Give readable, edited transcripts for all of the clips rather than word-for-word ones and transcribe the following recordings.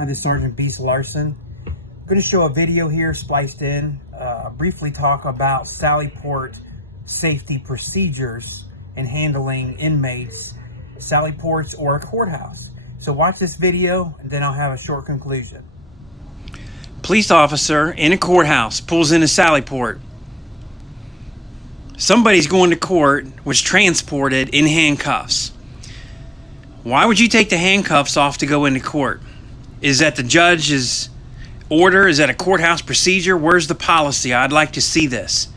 Hi, this is Sergeant Beast Larson. I'm going to show a video here spliced in, briefly talk about Sallyport safety procedures and handling inmates, Sallyports or a courthouse. So watch this video and then I'll have a short conclusion. Police officer in a courthouse pulls into Sallyport. Somebody's going to court, was transported in handcuffs. Why would you take the handcuffs off to go into court? Is that the judge's order? Is that a courthouse procedure? Where's the policy? I'd like to see this.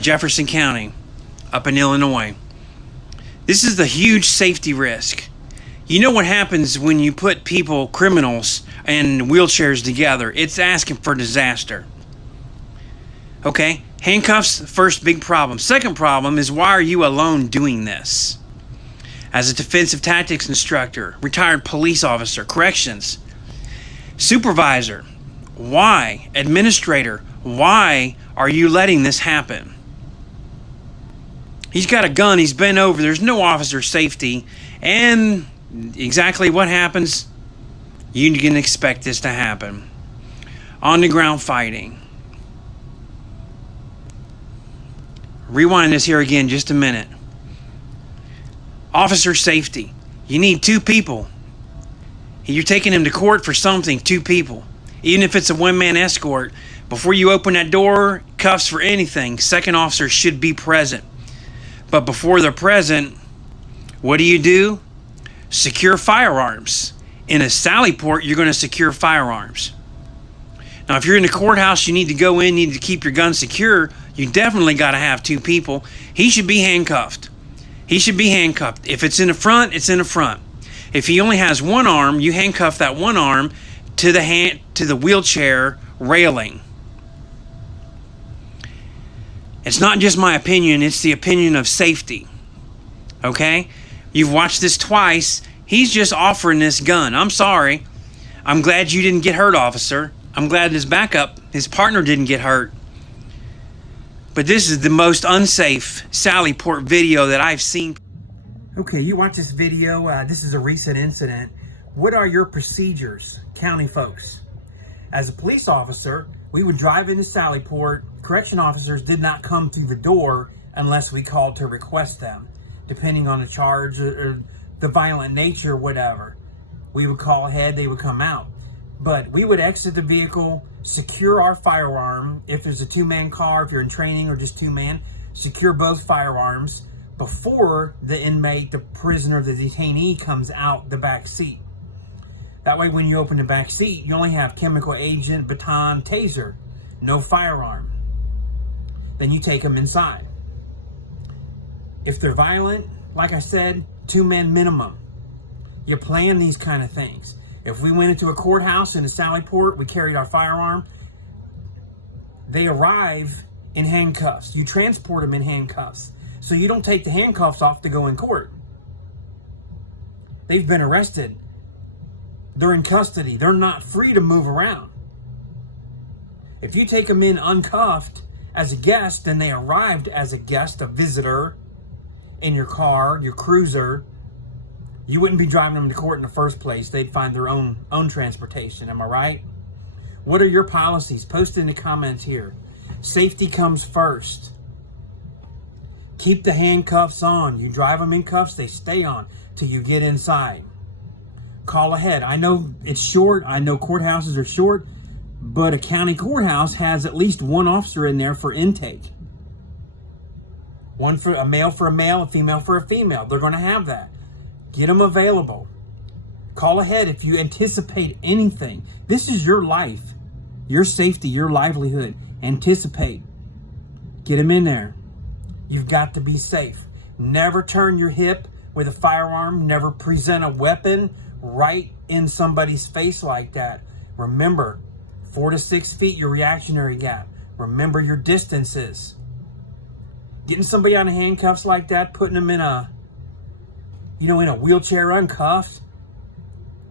Jefferson County, up in Illinois. This is the huge safety risk. You know what happens when you put people, criminals, and wheelchairs together? It's asking for disaster. Okay, handcuffs, first big problem. Second problem is, why are you alone doing this? As a defensive tactics instructor, retired police officer, corrections, supervisor, why? Administrator, why are you letting this happen? He's got a gun, he's bent over, there's no officer safety, and exactly what happens? You can expect this to happen. On the ground fighting. Rewind this here again just a minute. Officer safety. You need two people. You're taking him to court for something, two people. Even if it's a one-man escort, before you open that door, cuffs for anything, second officer should be present. But before they're present, what do? Secure firearms. In a Sallyport, you're going to secure firearms. Now, if you're in the courthouse, you need to go in, you need to keep your gun secure. You definitely got to have two people. He should be handcuffed. He should be handcuffed. If it's in the front, it's in the front. If he only has one arm, you handcuff that one arm to the wheelchair railing. It's not just my opinion, it's the opinion of safety. Okay? You've watched this twice. He's just offering this gun. I'm sorry. I'm glad you didn't get hurt, officer. I'm glad his backup, his partner, didn't get hurt. But this is the most unsafe Sallyport video that I've seen. Okay, you watch this video. This is a recent incident. What are your procedures, county folks? As a police officer, we would drive into Sallyport. Correction officers did not come through the door unless we called to request them, depending on the charge or the violent nature, whatever. We would call ahead, they would come out. But we would exit the vehicle, secure our firearm. If there's a two-man car, if you're in training or just two-man, secure both firearms before the inmate, the prisoner, the detainee comes out the back seat. That way, when you open the back seat, you only have chemical agent, baton, taser, no firearm. Then you take them inside. If they're violent, like I said, 2 men minimum. You plan these kind of things. If we went into a courthouse in a Sallyport, we carried our firearm. They arrive in handcuffs. You transport them in handcuffs. So you don't take the handcuffs off to go in court. They've been arrested. They're in custody. They're not free to move around. If you take them in uncuffed as a guest, then they arrived as a guest, a visitor, in your car, your cruiser, you wouldn't be driving them to court in the first place. They'd find their own transportation. Am I right? What are your policies? Post in the comments here. Safety comes first. Keep the handcuffs on. You drive them in cuffs, they stay on till you get inside. Call ahead. I know it's short. I know courthouses are short, but a county courthouse has at least one officer in there for intake. One for a male, a female for a female. They're going to have that. Get them available. Call ahead if you anticipate anything. This is your life, your safety, your livelihood. Anticipate. Get them in there. You've got to be safe. Never turn your hip with a firearm. Never present a weapon right in somebody's face like that. Remember, 4 to 6 feet, your reactionary gap. Remember your distances. Getting somebody out of handcuffs like that, putting them in a wheelchair uncuffed.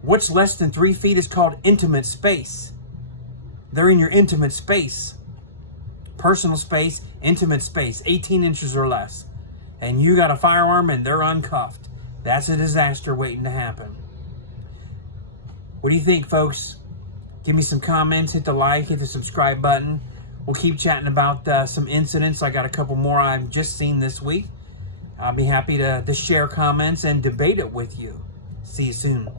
What's less than 3 feet is called intimate space. They're in your intimate space. Personal space, intimate space, 18 inches or less. And you got a firearm and they're uncuffed. That's a disaster waiting to happen. What do you think, folks? Give me some comments, hit the like, hit the subscribe button. We'll keep chatting about some incidents. I got a couple more I've just seen this week. I'll be happy to share comments and debate it with you. See you soon.